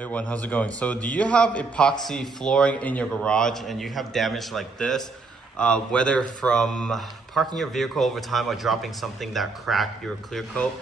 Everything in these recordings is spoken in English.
Hey everyone, how's it going? So do you have epoxy flooring in your garage and you have damage like this, whether from parking your vehicle over time or dropping something that cracked your clear coat?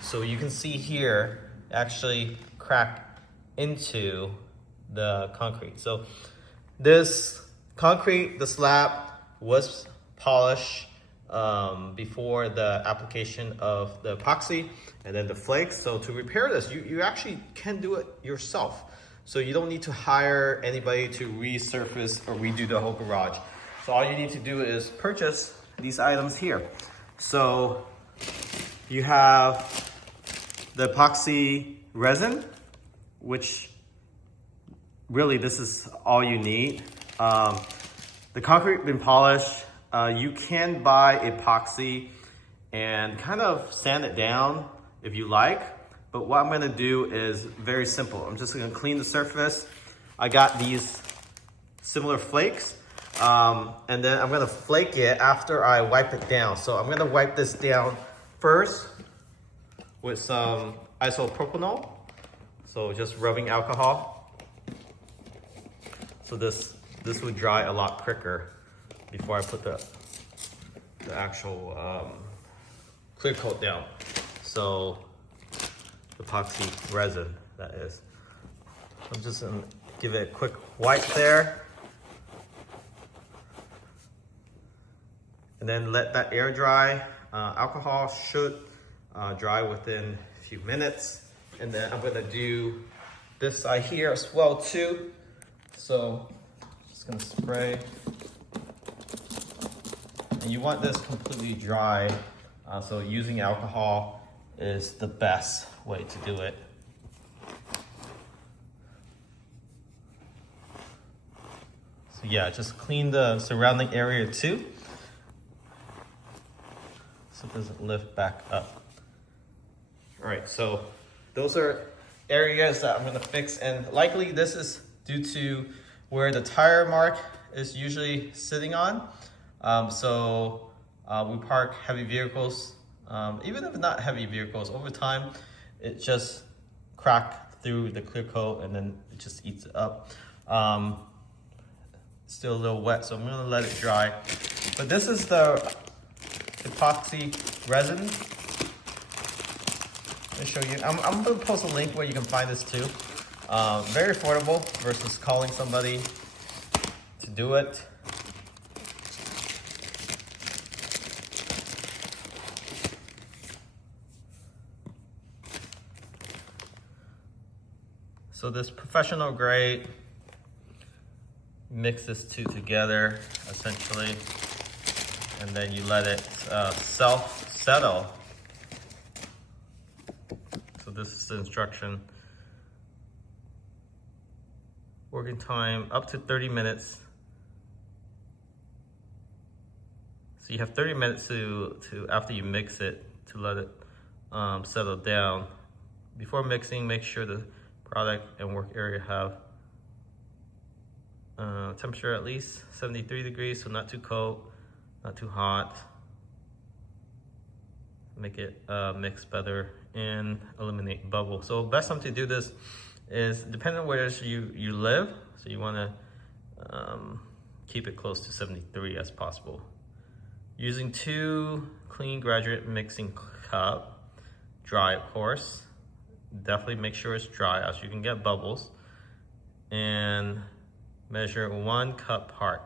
So you can see here, actually cracked into the concrete. So this concrete, the slab was polished before the application of the epoxy and then the flakes. So to repair this, you actually can do it yourself. So you don't need to hire anybody to resurface or redo the whole garage. So all you need to do is purchase these items here. So you have the epoxy resin, which really this is all you need. The concrete been polished. You can buy epoxy and kind of sand it down if you like, but what I'm gonna do is very simple. I'm just gonna clean the surface. I got these similar flakes, and then I'm gonna flake it after I wipe it down. So I'm gonna wipe this down first with some isopropanol, so just rubbing alcohol. So this would dry a lot quicker before I put the actual clear coat down. So epoxy resin, that is. I'm just gonna give it a quick wipe there. And then let that air dry. Alcohol should dry within a few minutes. And then I'm gonna do this side here as well too. So just gonna spray. And you want this completely dry, so using alcohol is the best way to do it. So yeah, just clean the surrounding area too, so it doesn't lift back up. All right, so those are areas that I'm gonna fix, and likely this is due to where the tire mark is usually sitting on. We park heavy vehicles, even if not heavy vehicles, over time, it just cracked through the clear coat and then it just eats it up. Still a little wet, so I'm gonna let it dry. But this is the epoxy resin. Let me show you. I'm gonna post a link where you can find this too. Very affordable versus calling somebody to do it. So this professional grade, mix this two together essentially, and then you let it self-settle. So this is the instruction. Working time up to 30 minutes. So you have 30 minutes to after you mix it to let it settle down. Before mixing, make sure the product and work area have temperature at least 73 degrees, so not too cold, not too hot. Make it mix better and eliminate bubble. So best time to do this is depending on where you live. So you want to keep it close to 73 as possible. Using 2 clean graduate mixing cup, dry of course. Definitely make sure it's dry as you can get bubbles. And measure 1 cup part.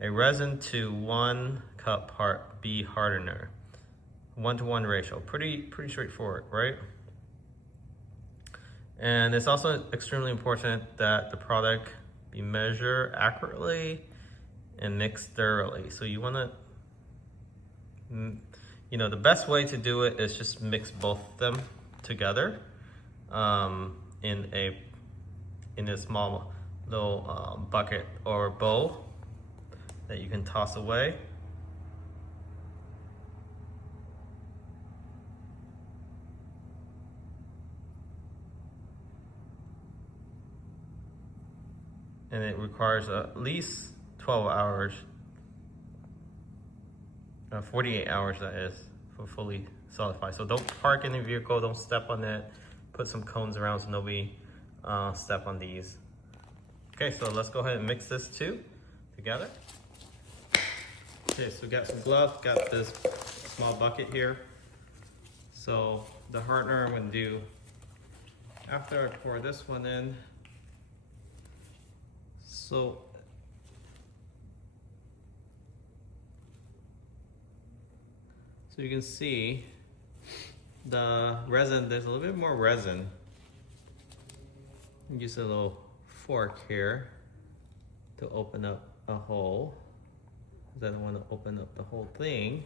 A resin to 1 cup part B hardener. 1-to-1 ratio. Pretty straightforward, right? And it's also extremely important that the product be measured accurately and mixed thoroughly. So you want to, the best way to do it is just mix both of them together in a small little bucket or bowl that you can toss away. And it requires at least 12 hours, 48 hours that is, for fully solidify. So don't park in your vehicle, don't step on it, put some cones around so nobody step on these. Okay, so let's go ahead and mix this two together. Okay, so we got some gloves, got this small bucket here. So the hardener I'm gonna do, after I pour this one in, so you can see the resin, there's a little bit more resin. Use a little fork here to open up a hole, because I don't want to open up the whole thing,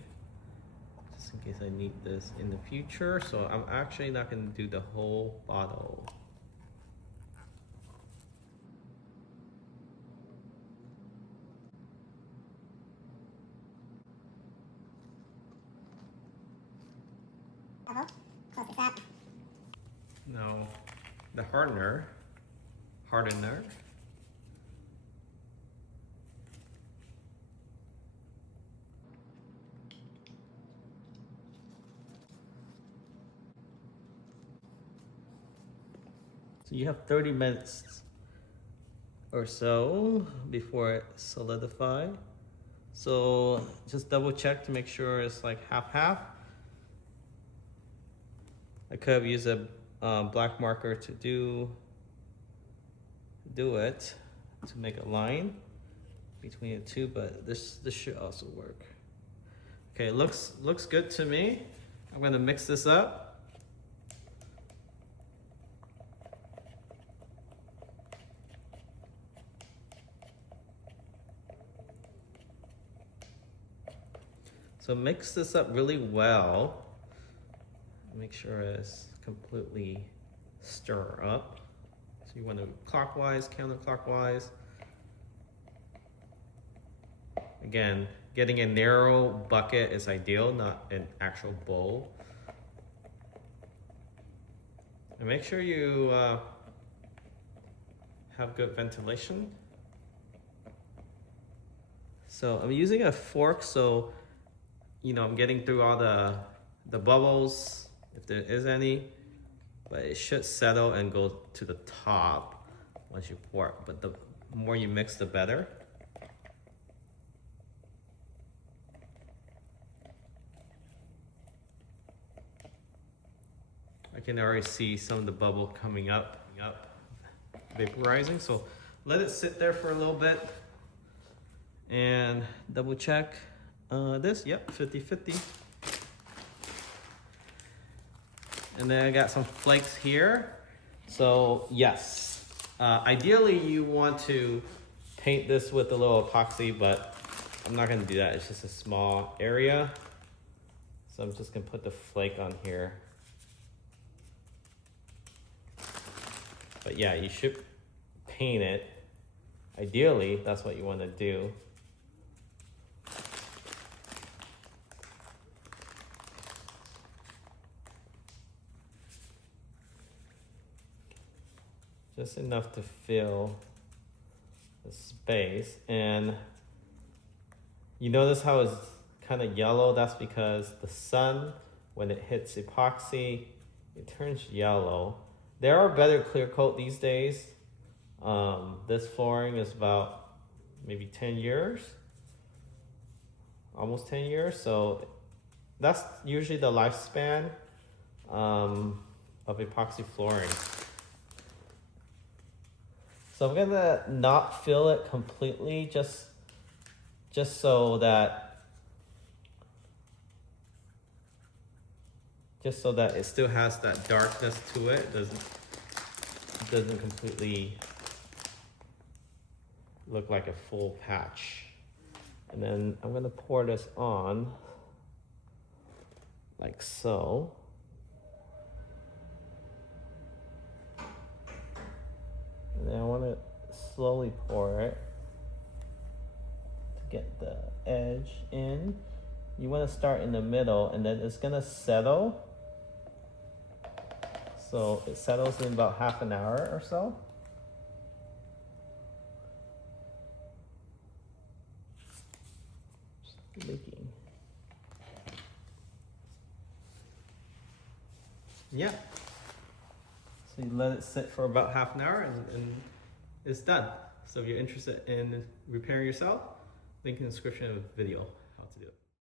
just in case I need this in the future. So I'm actually not going to do the whole bottle. Close this up. Now the hardener. So you have 30 minutes or so before it solidifies. So just double check to make sure it's like half-half. I could have used a black marker to do it, to make a line between the two, but this should also work. Okay, looks good to me. I'm gonna mix this up. So mix this up really well. Make sure it's completely stir up. So you want to clockwise, counterclockwise. Again, getting a narrow bucket is ideal, not an actual bowl. And make sure you have good ventilation. So I'm using a fork, so you know I'm getting through all the bubbles, if there is any, but it should settle and go to the top once you pour it. But the more you mix, the better. I can already see some of the bubble coming up, vaporizing. So let it sit there for a little bit and double check this. Yep, 50-50. And then I got some flakes here. So yes, ideally you want to paint this with a little epoxy, but I'm not gonna do that. It's just a small area. So I'm just gonna put the flake on here. But yeah, you should paint it. Ideally, that's what you wanna do. Just enough to fill the space. And you notice how it's kind of yellow? That's because the sun, when it hits epoxy, it turns yellow. There are better clear coat these days. This flooring is about maybe 10 years, almost 10 years. So that's usually the lifespan of epoxy flooring. So I'm gonna not fill it completely, just so that it still has that darkness to it. Doesn't completely look like a full patch. And then I'm gonna pour this on like so. And then I want to slowly pour it to get the edge in. You want to start in the middle, and then it's going to settle. So it settles in about half an hour or so. Just leaking. Yeah. So you let it sit for about half an hour and it's done. So if you're interested in repairing yourself, link in the description of the video how to do it.